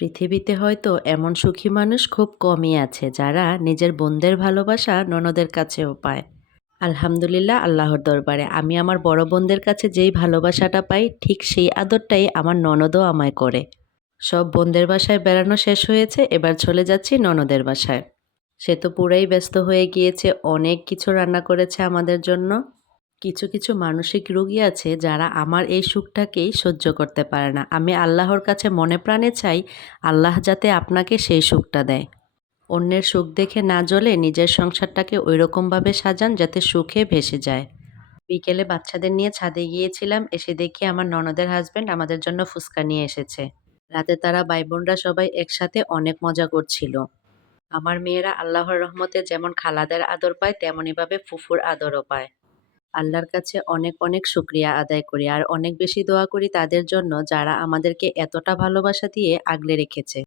পৃথিবীতে হয়তো এমন সুখী মানুষ খুব কমই আছে যারা নিজের বোনদের ভালোবাসা ননদের কাছেও পায়। আলহামদুলিল্লাহ, আল্লাহর দরবারে আমি আমার বড় বোনদের কাছে যেই ভালোবাসাটা পাই ঠিক সেই আদরটাই আমার ননদও আমায় করে। সব বোনদের বাসায় বেড়ানো শেষ হয়েছে, এবার চলে যাচ্ছি ননদের বাসায়। সে তো পুরাই ব্যস্ত হয়ে গিয়েছে, অনেক কিছু রান্না করেছে আমাদের জন্য। কিছু কিছু মানসিক রোগী আছে যারা আমার এই সুখটাকেই সহ্য করতে পারে না। আমি আল্লাহর কাছে মনে প্রাণে চাই আল্লাহ যাতে আপনাকে সেই সুখটা দেয়। অন্যের সুখ দেখে না জ্বলে নিজের সংসারটাকে ওইরকমভাবে সাজান যাতে সুখে ভেসে যায়। বিকেলে বাচ্চাদের নিয়ে ছাদে গিয়েছিলাম, এসে দেখি আমার ননদের হাজবেন্ড আমাদের জন্য ফুচকা নিয়ে এসেছে। রাতে তারা ভাই বোনরা সবাই একসাথে অনেক মজা করছিল। আমার মেয়েরা আল্লাহর রহমতে যেমন খালাদের আদর পায় তেমনইভাবে ফুফুর আদরও পায়। আল্লাহর কাছে অনেক অনেক শুকরিয়া আদায় করি আর অনেক বেশি দোয়া করি তাদের জন্য যারা আমাদেরকে এতটা ভালোবাসা দিয়ে আগলে রেখেছে।